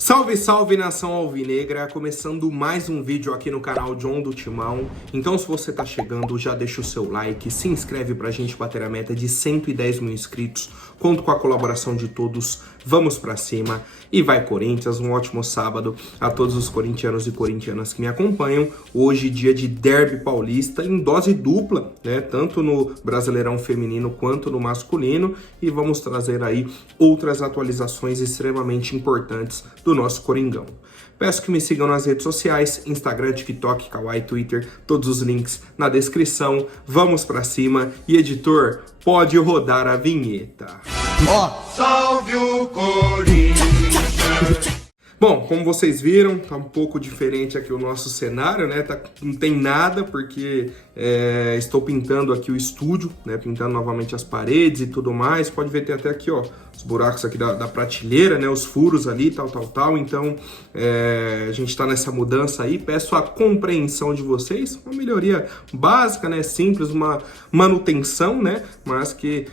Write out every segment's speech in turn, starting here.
Salve, salve, nação alvinegra, começando mais um vídeo aqui no canal John do Timão. Então, se você tá chegando, já deixa o seu like, se inscreve pra gente bater a meta de 110 mil inscritos. Conto com a colaboração de todos, vamos pra cima. E vai Corinthians, um ótimo sábado a todos os corintianos e corintianas que me acompanham. Hoje, dia de derby paulista, em dose dupla, né? Tanto no Brasileirão feminino quanto no masculino. E vamos trazer aí outras atualizações extremamente importantes do nosso Coringão. Peço que me sigam nas redes sociais, Instagram, TikTok, Kawaii, Twitter, todos os links na descrição. Vamos pra cima e, editor, pode rodar a vinheta. Salve o Corinthians! Bom, como vocês viram, tá um pouco diferente aqui o nosso cenário, né? Não tem nada, porque estou pintando aqui o estúdio, né? Pintando novamente as paredes e tudo mais. Pode ver, tem até aqui, ó, os buracos aqui da prateleira, né? Os furos ali, tal. Então, a gente tá nessa mudança aí. Peço a compreensão de vocês. Uma melhoria básica, né? Simples, uma manutenção, né? Mas que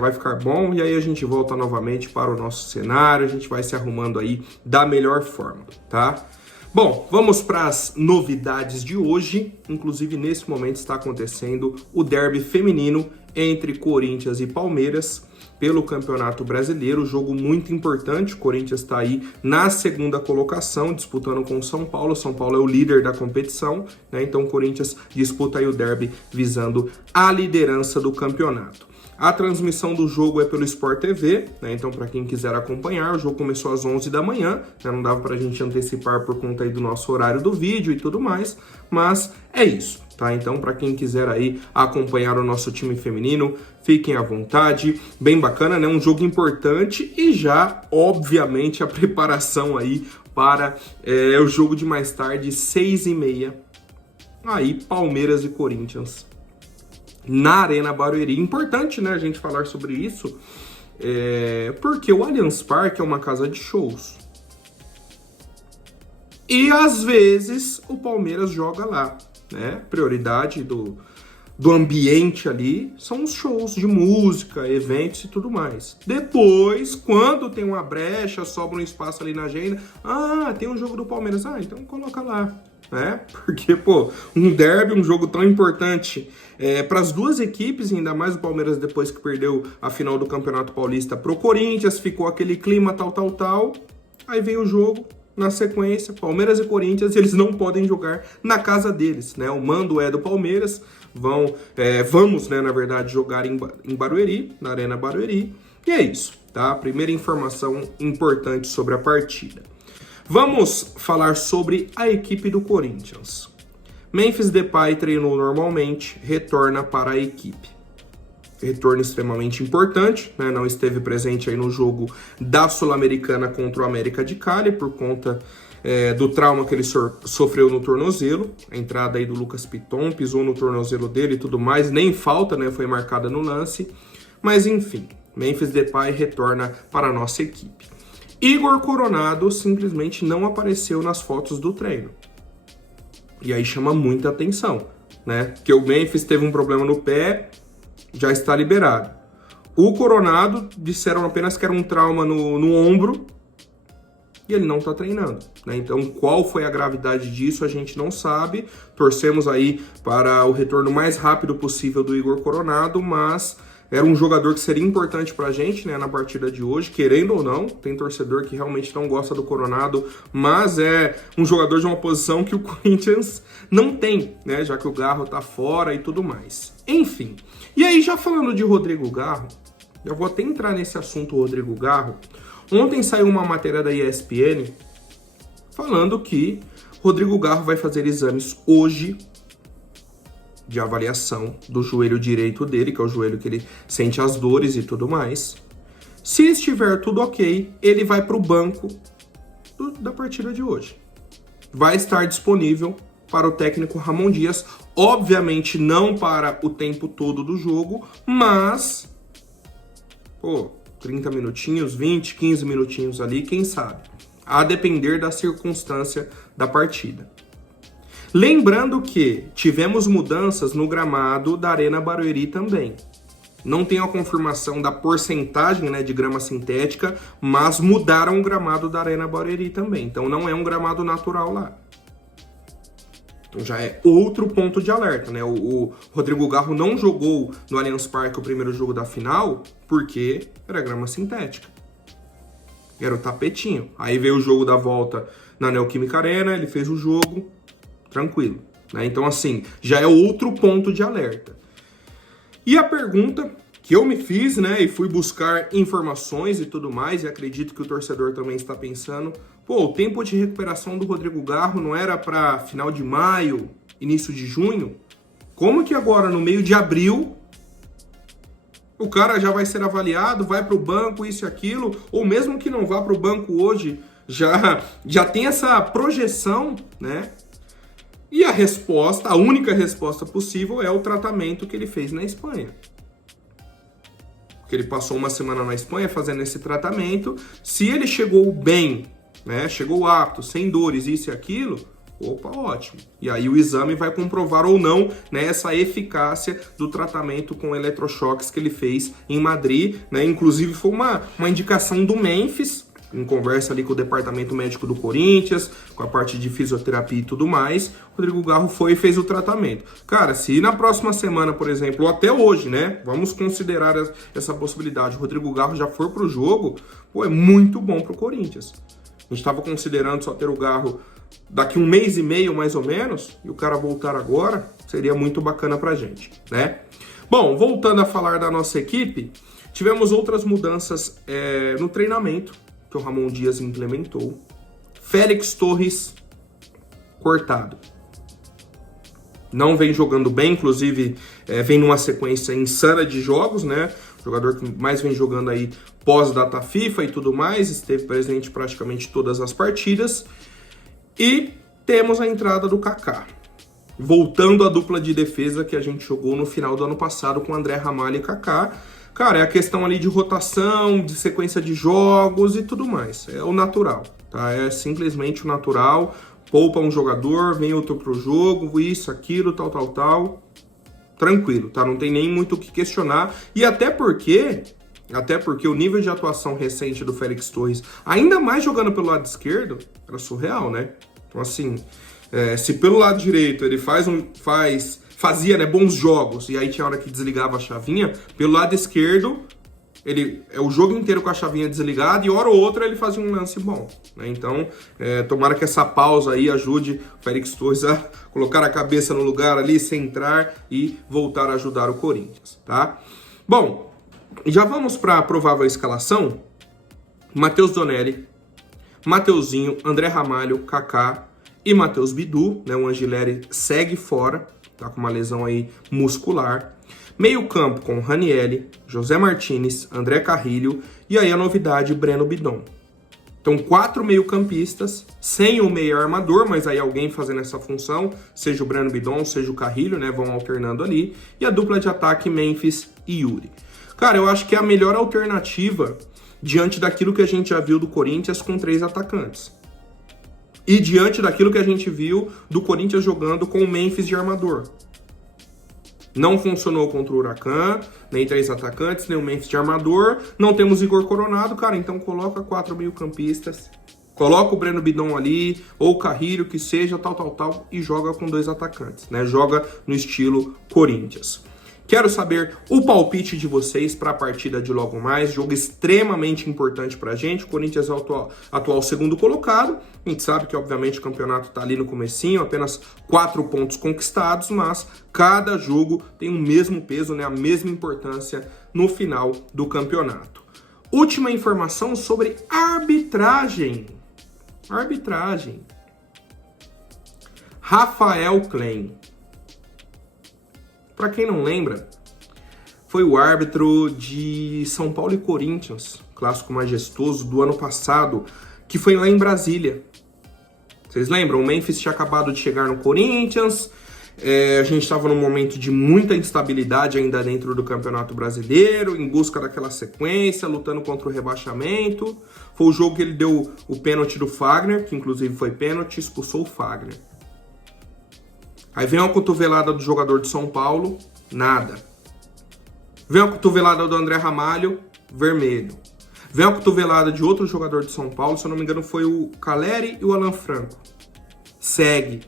vai ficar bom. E aí a gente volta novamente para o nosso cenário. A gente vai se arrumando aí da melhor forma, tá? Bom, vamos para as novidades de hoje. Inclusive, nesse momento está acontecendo o derby feminino entre Corinthians e Palmeiras pelo Campeonato Brasileiro, jogo muito importante. O Corinthians está aí na segunda colocação, disputando com o São Paulo. São Paulo é o líder da competição, né? Então o Corinthians disputa aí o derby visando a liderança do campeonato. A transmissão do jogo é pelo Sport TV, né? Então para quem quiser acompanhar, o jogo começou às 11 da manhã, né? Não dava pra gente antecipar por conta aí do nosso horário do vídeo e tudo mais, mas é isso, tá? Então para quem quiser aí acompanhar o nosso time feminino, fiquem à vontade, bem bacana, né? Um jogo importante e já, obviamente, a preparação aí para o jogo de mais tarde, 6h30, aí Palmeiras e Corinthians na Arena Barueri. Importante, né, a gente falar sobre isso, porque o Allianz Parque é uma casa de shows. E, às vezes, o Palmeiras joga lá, né? Prioridade do ambiente ali são os shows de música, eventos e tudo mais. Depois, quando tem uma brecha, sobra um espaço ali na agenda, tem um jogo do Palmeiras, então coloca lá, né? Porque, pô, um derby, um jogo tão importante para as duas equipes, ainda mais o Palmeiras depois que perdeu a final do Campeonato Paulista pro Corinthians, ficou aquele clima tal, aí veio o jogo, na sequência, Palmeiras e Corinthians, eles não podem jogar na casa deles, né? O mando é do Palmeiras, vamos, né, na verdade, jogar em Barueri, na Arena Barueri, e é isso, tá? Primeira informação importante sobre a partida. Vamos falar sobre a equipe do Corinthians. Memphis Depay treinou normalmente, retorna para a equipe. Retorno extremamente importante, né? Não esteve presente aí no jogo da Sul-Americana contra o América de Cali por conta do trauma que ele sofreu no tornozelo. A entrada aí do Lucas Piton pisou no tornozelo dele e tudo mais, nem falta, né? Foi marcada no lance. Mas enfim, Memphis Depay retorna para a nossa equipe. Igor Coronado simplesmente não apareceu nas fotos do treino. E aí chama muita atenção, né? Porque o Memphis teve um problema no pé, já está liberado. O Coronado, disseram apenas que era um trauma no ombro e ele não está treinando, né? Então, qual foi a gravidade disso, a gente não sabe. Torcemos aí para o retorno mais rápido possível do Igor Coronado, mas era um jogador que seria importante pra gente, né, na partida de hoje, querendo ou não. Tem torcedor que realmente não gosta do Coronado, mas é um jogador de uma posição que o Corinthians não tem, né, já que o Garro tá fora e tudo mais. Enfim, e aí já falando de Rodrigo Garro, eu vou até entrar nesse assunto Rodrigo Garro. Ontem saiu uma matéria da ESPN falando que Rodrigo Garro vai fazer exames hoje de avaliação do joelho direito dele, que é o joelho que ele sente as dores e tudo mais. Se estiver tudo ok, ele vai para o banco da partida de hoje. Vai estar disponível para o técnico Ramon Dias, obviamente não para o tempo todo do jogo, mas 30 minutinhos, 20, 15 minutinhos ali, quem sabe, a depender da circunstância da partida. Lembrando que tivemos mudanças no gramado da Arena Barueri também. Não tem a confirmação da porcentagem, né, de grama sintética, mas mudaram o gramado da Arena Barueri também. Então não é um gramado natural lá. Então já é outro ponto de alerta, né? O Rodrigo Garro não jogou no Allianz Parque o primeiro jogo da final porque era grama sintética. Era o tapetinho. Aí veio o jogo da volta na Neoquímica Arena, ele fez o jogo tranquilo, né? Então assim, já é outro ponto de alerta. E a pergunta que eu me fiz, né, e fui buscar informações e tudo mais, e acredito que o torcedor também está pensando, pô, o tempo de recuperação do Rodrigo Garro não era para final de maio, início de junho? Como que agora, no meio de abril, o cara já vai ser avaliado, vai para o banco, isso e aquilo, ou mesmo que não vá para o banco hoje, já tem essa projeção, né? E a resposta, a única resposta possível é o tratamento que ele fez na Espanha. Porque ele passou uma semana na Espanha fazendo esse tratamento. Se ele chegou bem, né, chegou apto, sem dores, isso e aquilo, opa, ótimo. E aí o exame vai comprovar ou não, né, essa eficácia do tratamento com eletrochoques que ele fez em Madrid, né? Inclusive foi uma indicação do Memphis, em conversa ali com o departamento médico do Corinthians, com a parte de fisioterapia e tudo mais. O Rodrigo Garro foi e fez o tratamento. Cara, se na próxima semana, por exemplo, ou até hoje, né, vamos considerar essa possibilidade, o Rodrigo Garro já for pro jogo, pô, é muito bom pro Corinthians. A gente estava considerando só ter o Garro daqui 1 mês e meio, mais ou menos, e o cara voltar agora, seria muito bacana pra gente, né? Bom, voltando a falar da nossa equipe, tivemos outras mudanças no treinamento, que o Ramon Dias implementou. Félix Torres cortado. Não vem jogando bem, inclusive vem numa sequência insana de jogos, né? O jogador que mais vem jogando aí pós-data FIFA e tudo mais, esteve presente praticamente todas as partidas. E temos a entrada do Kaká, voltando à dupla de defesa que a gente jogou no final do ano passado com André Ramalho e Kaká. Cara, é a questão ali de rotação, de sequência de jogos e tudo mais. É o natural, tá? É simplesmente o natural. Poupa um jogador, vem outro pro jogo, isso, aquilo, tal. Tranquilo, tá? Não tem nem muito o que questionar. E até porque o nível de atuação recente do Félix Torres, ainda mais jogando pelo lado esquerdo, era surreal, né? Então assim, se pelo lado direito ele fazia, né, bons jogos, e aí tinha hora que desligava a chavinha, pelo lado esquerdo, ele é o jogo inteiro com a chavinha desligada, e hora ou outra ele fazia um lance bom, né? Então, tomara que essa pausa aí ajude o Félix Torres a colocar a cabeça no lugar ali, centrar e voltar a ajudar o Corinthians, tá? Bom, já vamos para a provável escalação. Matheus Donelli, Mateuzinho, André Ramalho, Kaká e Matheus Bidu, né? O Angileri segue fora, tá com uma lesão aí muscular. Meio campo com Ranielli, José Martinez, André Carrilho e aí a novidade, Breno Bidon. Então 4 meio-campistas, sem o meio armador, mas aí alguém fazendo essa função, seja o Breno Bidon, seja o Carrilho, né? Vão alternando ali. E a dupla de ataque, Memphis e Yuri. Cara, eu acho que é a melhor alternativa diante daquilo que a gente já viu do Corinthians com 3 atacantes. E diante daquilo que a gente viu do Corinthians jogando com o Memphis de armador. Não funcionou contra o Huracan, nem 3 atacantes, nem o Memphis de armador. Não temos Igor Coronado, cara, então coloca 4 meio-campistas. Coloca o Breno Bidon ali, ou o Carrilho, que seja, tal, e joga com 2 atacantes, né? Joga no estilo Corinthians. Quero saber o palpite de vocês para a partida de logo mais, jogo extremamente importante para a gente. O Corinthians é o atual segundo colocado, a gente sabe que obviamente o campeonato está ali no comecinho, apenas 4 pontos conquistados, mas cada jogo tem o mesmo peso, né, a mesma importância no final do campeonato. Última informação sobre arbitragem. Rafael Klein. Para quem não lembra, foi o árbitro de São Paulo e Corinthians, clássico majestoso do ano passado, que foi lá em Brasília. Vocês lembram? O Memphis tinha acabado de chegar no Corinthians, a gente estava num momento de muita instabilidade ainda dentro do Campeonato Brasileiro, em busca daquela sequência, lutando contra o rebaixamento. Foi o jogo que ele deu o pênalti do Fagner, que inclusive foi pênalti, expulsou o Fagner. Aí vem uma cotovelada do jogador de São Paulo, nada. Vem a cotovelada do André Ramalho, vermelho. Vem a cotovelada de outro jogador de São Paulo, se eu não me engano foi o Caleri e o Alan Franco. Segue.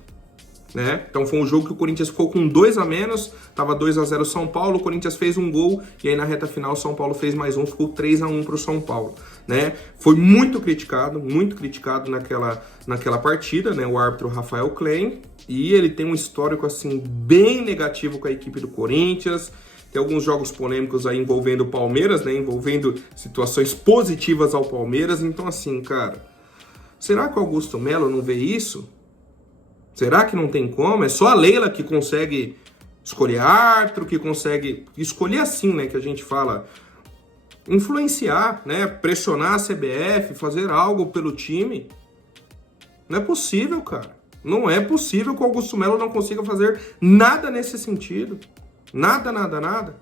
Né? Então foi um jogo que o Corinthians ficou com 2 a menos, tava 2-0 São Paulo, o Corinthians fez um gol e aí na reta final o São Paulo fez mais um, ficou 3-1 pro São Paulo, né? Foi muito criticado naquela partida, né? O árbitro Rafael Klein, e ele tem um histórico assim bem negativo com a equipe do Corinthians. Tem alguns jogos polêmicos aí envolvendo o Palmeiras, né? Envolvendo situações positivas ao Palmeiras. Então assim, cara, será que o Augusto Melo não vê isso? Será que não tem como? É só a Leila que consegue escolher árbitro, que consegue escolher assim, né? Que a gente fala, influenciar, né? Pressionar a CBF, fazer algo pelo time. Não é possível, cara. Não é possível que o Augusto Melo não consiga fazer nada nesse sentido. Nada, nada, nada.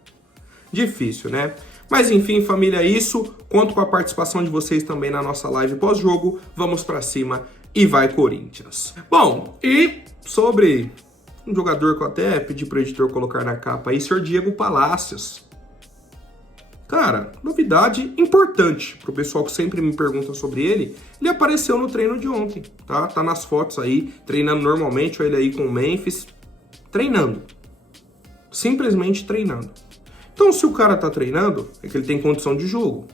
Difícil, né? Mas enfim, família, é isso. Conto com a participação de vocês também na nossa live pós-jogo. Vamos pra cima e vai Corinthians. Bom, e sobre um jogador que eu até pedi pro editor colocar na capa aí, Sr. Diego Palacios. Cara, novidade importante pro pessoal que sempre me pergunta sobre ele. Ele apareceu no treino de ontem, tá? Tá nas fotos aí, treinando normalmente, olha ele aí com o Memphis. Treinando. Simplesmente treinando. Então, se o cara tá treinando, é que ele tem condição de jogo.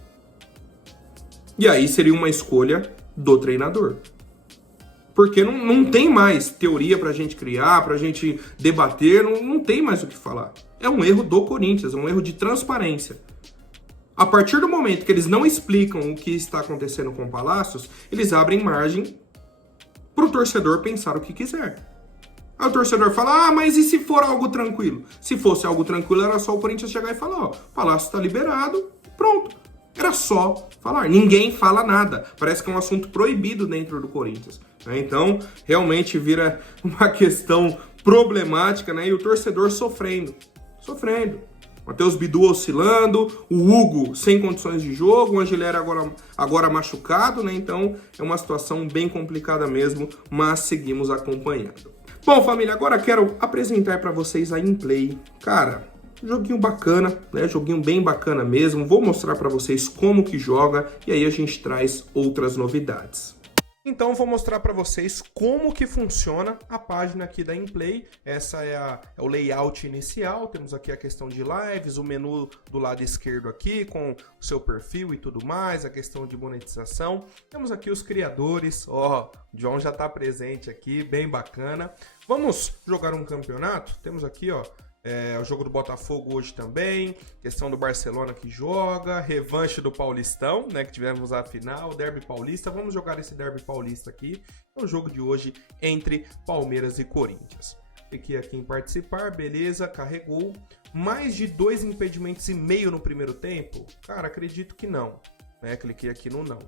E aí seria uma escolha do treinador. Porque não tem mais teoria pra gente criar, pra gente debater, não tem mais o que falar. É um erro do Corinthians, é um erro de transparência. A partir do momento que eles não explicam o que está acontecendo com o Palacios, eles abrem margem pro torcedor pensar o que quiser. Aí o torcedor fala, mas e se for algo tranquilo? Se fosse algo tranquilo, era só o Corinthians chegar e falar, ó, o Palacios tá liberado, pronto. Era só falar. Ninguém fala nada. Parece que é um assunto proibido dentro do Corinthians. Né? Então, realmente vira uma questão problemática, né? E o torcedor sofrendo. Matheus Bidu oscilando, o Hugo sem condições de jogo, o Angelera agora machucado, né? Então, é uma situação bem complicada mesmo, mas seguimos acompanhando. Bom, família, agora quero apresentar para vocês a InPlay. Cara, joguinho bacana, né? Joguinho bem bacana mesmo. Vou mostrar para vocês como que joga e aí a gente traz outras novidades. Então vou mostrar para vocês como que funciona a página aqui da InPlay. Essa é o layout inicial. Temos aqui a questão de lives, o menu do lado esquerdo aqui com o seu perfil e tudo mais, a questão de monetização. Temos aqui os criadores, ó, o John já está presente aqui, bem bacana. Vamos jogar um campeonato? Temos aqui, ó, o jogo do Botafogo hoje também, questão do Barcelona que joga, revanche do Paulistão, né, que tivemos a final, Derby Paulista. Vamos jogar esse Derby Paulista aqui, é o jogo de hoje entre Palmeiras e Corinthians. Cliquei aqui em participar, beleza, carregou. Mais de 2 impedimentos e meio no primeiro tempo? Cara, acredito que não, né, cliquei aqui no não.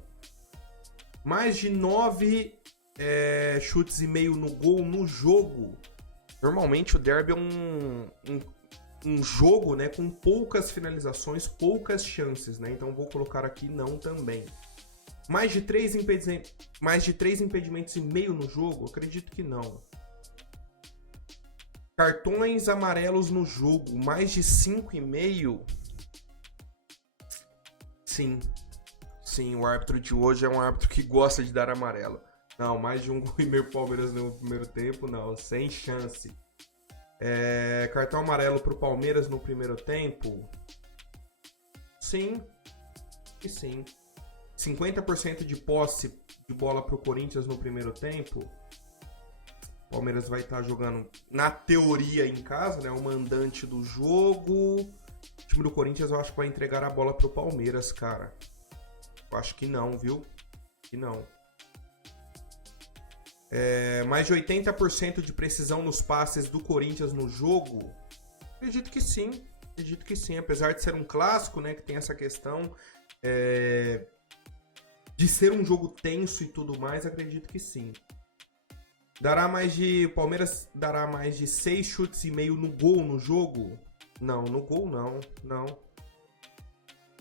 Mais de 9 chutes e meio no gol no jogo? Normalmente o derby é um jogo, né, com poucas finalizações, poucas chances, né? Então vou colocar aqui não também. Mais de 3 impedimentos e meio no jogo? Acredito que não. Cartões amarelos no jogo, mais de 5,5? Sim. Sim, o árbitro de hoje é um árbitro que gosta de dar amarelo. Não, mais de 1,5 gol Palmeiras no primeiro tempo, não, sem chance. Cartão amarelo pro Palmeiras no primeiro tempo? Sim, e sim. 50% de posse de bola pro Corinthians no primeiro tempo? O Palmeiras vai estar jogando, na teoria, em casa, né? O mandante do jogo. O time do Corinthians eu acho que vai entregar a bola pro Palmeiras, cara. Eu acho que não, viu? Que não. Mais de 80% de precisão nos passes do Corinthians no jogo? Acredito que sim, apesar de ser um clássico, né, que tem essa questão de ser um jogo tenso e tudo mais, acredito que sim. O Palmeiras dará mais de 6 chutes e meio no gol no jogo? Não, no gol não.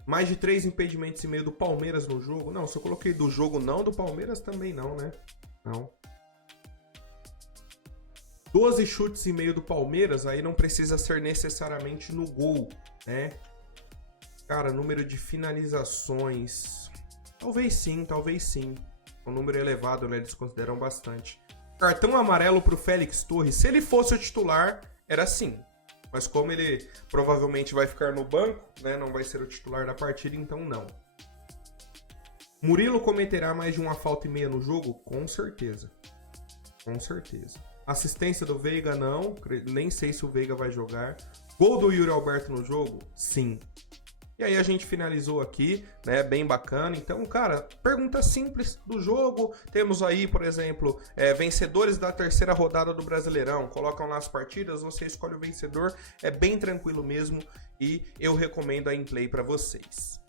Mais de 3 impedimentos e meio do Palmeiras no jogo? Não, se eu coloquei do jogo não, do Palmeiras também não, né? Não. 12 chutes e meio do Palmeiras, aí não precisa ser necessariamente no gol, né? Cara, número de finalizações. Talvez sim, talvez sim. Um número elevado, né? Eles consideram bastante. Cartão amarelo pro Félix Torres. Se ele fosse o titular, era sim. Mas como ele provavelmente vai ficar no banco, né? Não vai ser o titular da partida, então não. Murilo cometerá mais de uma falta e meia no jogo? Com certeza. Com certeza. Assistência do Veiga, não. Nem sei se o Veiga vai jogar. Gol do Yuri Alberto no jogo? Sim. E aí a gente finalizou aqui, né? Bem bacana. Então, cara, pergunta simples do jogo. Temos aí, por exemplo, vencedores da terceira rodada do Brasileirão. Colocam lá as partidas, você escolhe o vencedor. É bem tranquilo mesmo e eu recomendo a Inplay para vocês.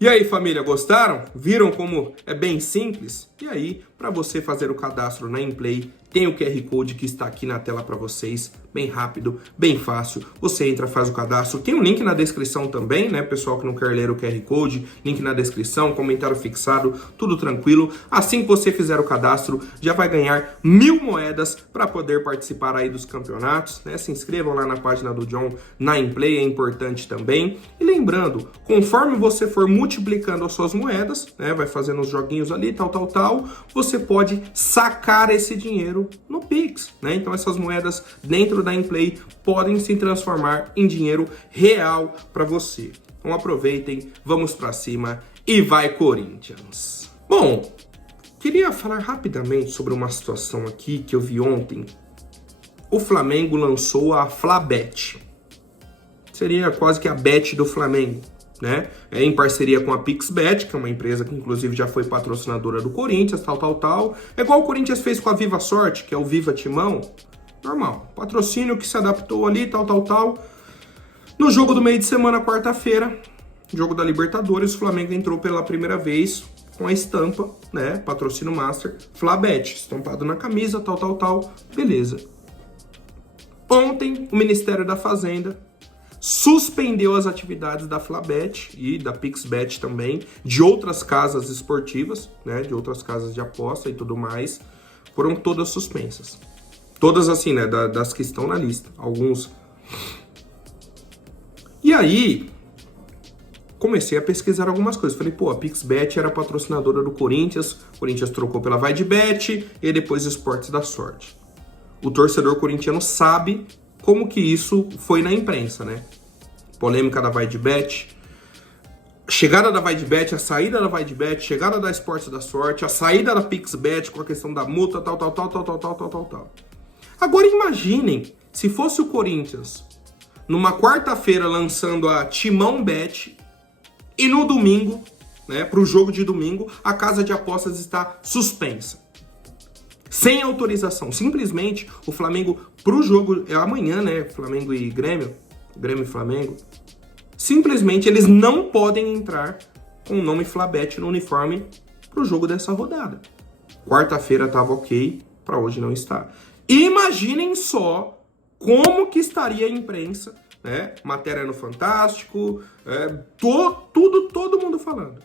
E aí, família, gostaram? Viram como é bem simples? E aí, para você fazer o cadastro na Inplay, tem o QR Code que está aqui na tela para vocês, bem rápido, bem fácil. Você entra, faz o cadastro. Tem um link na descrição também, né, pessoal que não quer ler o QR Code, link na descrição, comentário fixado, tudo tranquilo. Assim que você fizer o cadastro, já vai ganhar 1000 moedas para poder participar aí dos campeonatos, né? Se inscrevam lá na página do John, na Inplay, é importante também. E lembrando, conforme você for multiplicando as suas moedas, né, vai fazendo os joguinhos ali, tal, você pode sacar esse dinheiro no Pix, né? Então essas moedas dentro da Inplay podem se transformar em dinheiro real para você. Então aproveitem, vamos para cima e vai Corinthians! Bom, queria falar rapidamente sobre uma situação aqui que eu vi ontem. O Flamengo lançou a Flabet. Seria quase que a bet do Flamengo, né? É em parceria com a PixBet, que é uma empresa que inclusive já foi patrocinadora do Corinthians, tal. É igual o Corinthians fez com a Viva Sorte, que é o Viva Timão. Normal. Patrocínio que se adaptou ali, tal. No jogo do meio de semana, quarta-feira, jogo da Libertadores, o Flamengo entrou pela primeira vez com a estampa, né? Patrocínio Master, Flabet, estampado na camisa, tal. Beleza. Ontem, o Ministério da Fazenda suspendeu as atividades da Flabet e da PixBet também, de outras casas esportivas, né, de outras casas de aposta e tudo mais, foram todas suspensas. Todas assim, né, das que estão na lista, alguns. E aí, comecei a pesquisar algumas coisas. Falei, pô, a PixBet era patrocinadora do Corinthians, o Corinthians trocou pela VaideBet e depois Esportes da Sorte. O torcedor corintiano sabe como que isso foi na imprensa, né? Polêmica da VaideBet, chegada da VaideBet, a saída da VaideBet, chegada da Esportes da Sorte, a saída da PixBet com a questão da multa, tal. Agora imaginem se fosse o Corinthians numa quarta-feira lançando a Timão Bet e no domingo, né, pro jogo de domingo, a casa de apostas está suspensa. Sem autorização, simplesmente o Flamengo, pro jogo, é amanhã, né, Flamengo e Grêmio e Flamengo, simplesmente eles não podem entrar com o nome Flabet no uniforme pro jogo dessa rodada. Quarta-feira tava ok, para hoje não está. Imaginem só como que estaria a imprensa, né, matéria no Fantástico, todo mundo falando,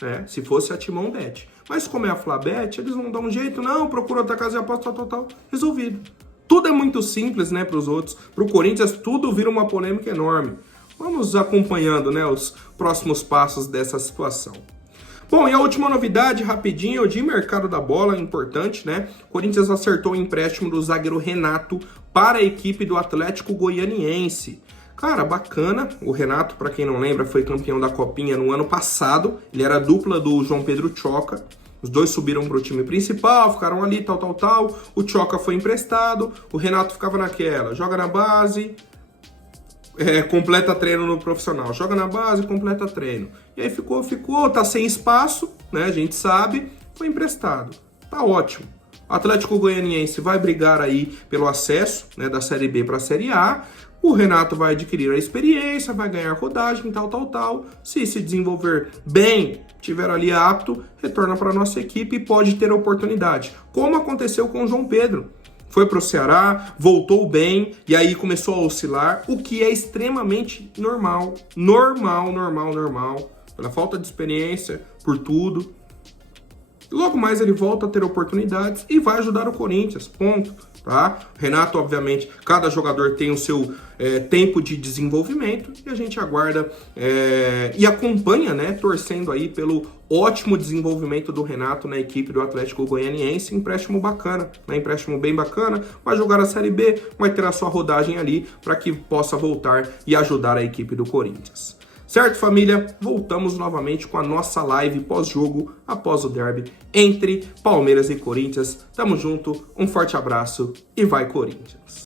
né, se fosse a Timão Bet. Mas como é a Flabet, eles vão dar um jeito, não, procura outra casa de aposta, tal, resolvido. Tudo é muito simples, né, para os outros. Para o Corinthians, tudo vira uma polêmica enorme. Vamos acompanhando, né, os próximos passos dessa situação. Bom, e a última novidade, rapidinho, de mercado da bola, importante, né? O Corinthians acertou o empréstimo do zagueiro Renato para a equipe do Atlético Goianiense. Cara, bacana. O Renato, para quem não lembra, foi campeão da Copinha no ano passado. Ele era a dupla do João Pedro Choca. Os dois subiram para o time principal, ficaram ali, tal. O Choca foi emprestado, o Renato ficava naquela, joga na base, completa treino no profissional. Joga na base, completa treino. E aí ficou, tá sem espaço, né? A gente sabe, foi emprestado. Tá ótimo. O Atlético Goianiense vai brigar aí pelo acesso, né, da Série B para a Série A. O Renato vai adquirir a experiência, vai ganhar rodagem, tal. Se desenvolver bem, tiver ali apto, retorna para a nossa equipe e pode ter oportunidade. Como aconteceu com o João Pedro. Foi para o Ceará, voltou bem e aí começou a oscilar, o que é extremamente normal. Normal. Pela falta de experiência, por tudo. Logo mais ele volta a ter oportunidades e vai ajudar o Corinthians, ponto. tá? Renato, obviamente, cada jogador tem o seu tempo de desenvolvimento e a gente aguarda e acompanha, né, torcendo aí pelo ótimo desenvolvimento do Renato na equipe do Atlético Goianiense, empréstimo bacana, né, empréstimo bem bacana, vai jogar a Série B, vai ter a sua rodagem ali para que possa voltar e ajudar a equipe do Corinthians. Certo, família? Voltamos novamente com a nossa live pós-jogo, após o derby entre Palmeiras e Corinthians. Tamo junto, um forte abraço e vai Corinthians!